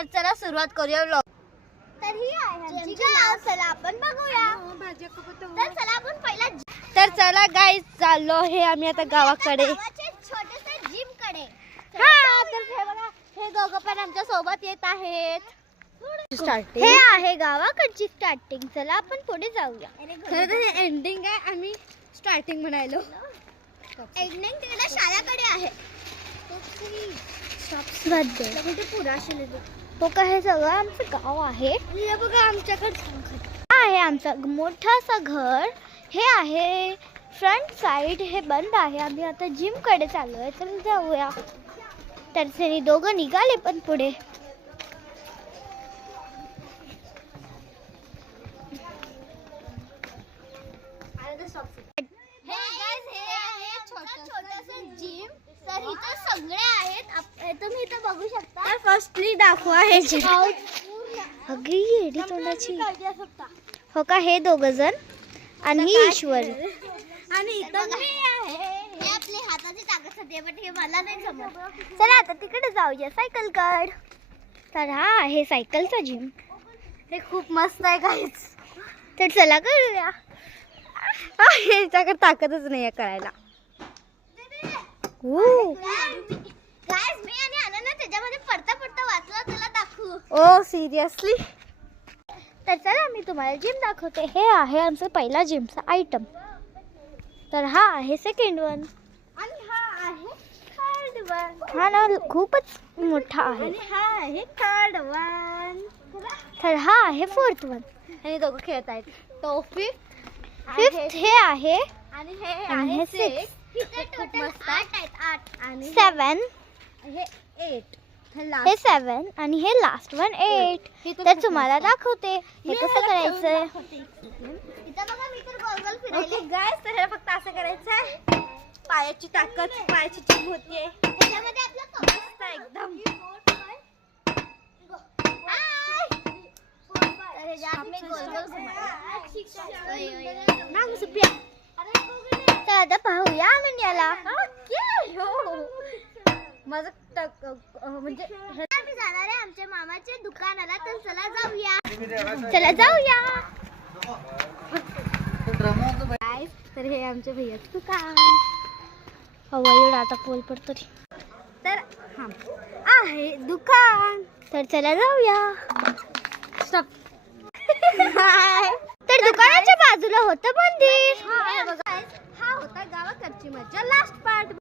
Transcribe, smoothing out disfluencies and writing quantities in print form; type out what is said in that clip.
तर चला सुरुवात करूया व्लॉग. तर ही आहे आमची गाव. चला आपण बघूया. तर चला आपण पहिला तर चला गाईज चाललो हे आम्ही आता गावाकडे, छोटेसे जिम कडे. हा तर हे बघा, हे दोघं पण आमच्या सोबत येत आहेत. स्टार्टिंग हे आहे गावाकडची स्टार्टिंग. चला आपण पुढे जाऊया. खरं तर हे एंडिंग आहे, आम्ही स्टार्टिंग म्हणायलो. एंडिंग तिकडे शाळेकडे आहे. हो का, हे सगळं आमचं गाव आहे. हे बघा आमच्याकडे आहे आमचं मोठासा घर. हे आहे फ्रंट साइड, हे बंद आहे. आम्ही आता जिम कडे चाललोय. तर जाऊया. तर ते दोघं निघाले पण पुढे. जिम. तर इथे सगळे आहेत, तुम्ही इथे बघू शकता. फर्स्टली दाखवा हे अगदी एडी तोंडाची. हो का, हे दोघं जण आणि ईश्वरी आणि इथं मी आहे. हे आपली हाताची ताकद होते, पण हे मला नाही जमत. चला आता तिकडे जाऊया सायकल कड. तर हा आहे सायकलचा जिम. हे खूप मस्त आहे गाईज. तर चला करूया. ह्याच्याकडे ताकदच नाही आहे करायला. गाईज मी आणि अनन्या त्याच्यामध्ये पडता पडता वाचला. चला दाखवू. ओ सिरियसली. तर चला मी तुम्हाला जिम दाखवते. हे आहे आमचं पहिला जिमचा आयटम. तर हा आहे सेकंड वन आणि हा आहे थर्ड वन. हा ना खूपच मोठा आहे. आणि हा आहे थर्ड वन. तर हा आहे फोर्थ वन. आणि दोघं खेळत आहेत. तो फिफ्थ हे आहे आणि हे सिक्स. आणि 7 हे 8. हे 7 आणि हे लास्ट वन 8. तर तुम्हाला दाखवते हे कसं करायचं. ओके गाइस, तर हे फक्त असं करायचं आहे. पायाची ताकद, पायाची जिम होतीये त्याच्यामध्ये. आपलं मस्त एकदम. तर आता पाहूया अनन्याला. माझं म्हणजे आम्ही जाणार आहे आमच्या मामाच्या दुकानाला. तर चला जाऊया. चला जाऊया. तर हे आमच्या भैयाचं दुकान. हवा आता पोल पडतो. तर हा आहे दुकान. तर चला जाऊया. स्टॉप. तर दुकानाच्या बाजूला होतं मंदिर. हा होता गावाकडची मजा. Last part.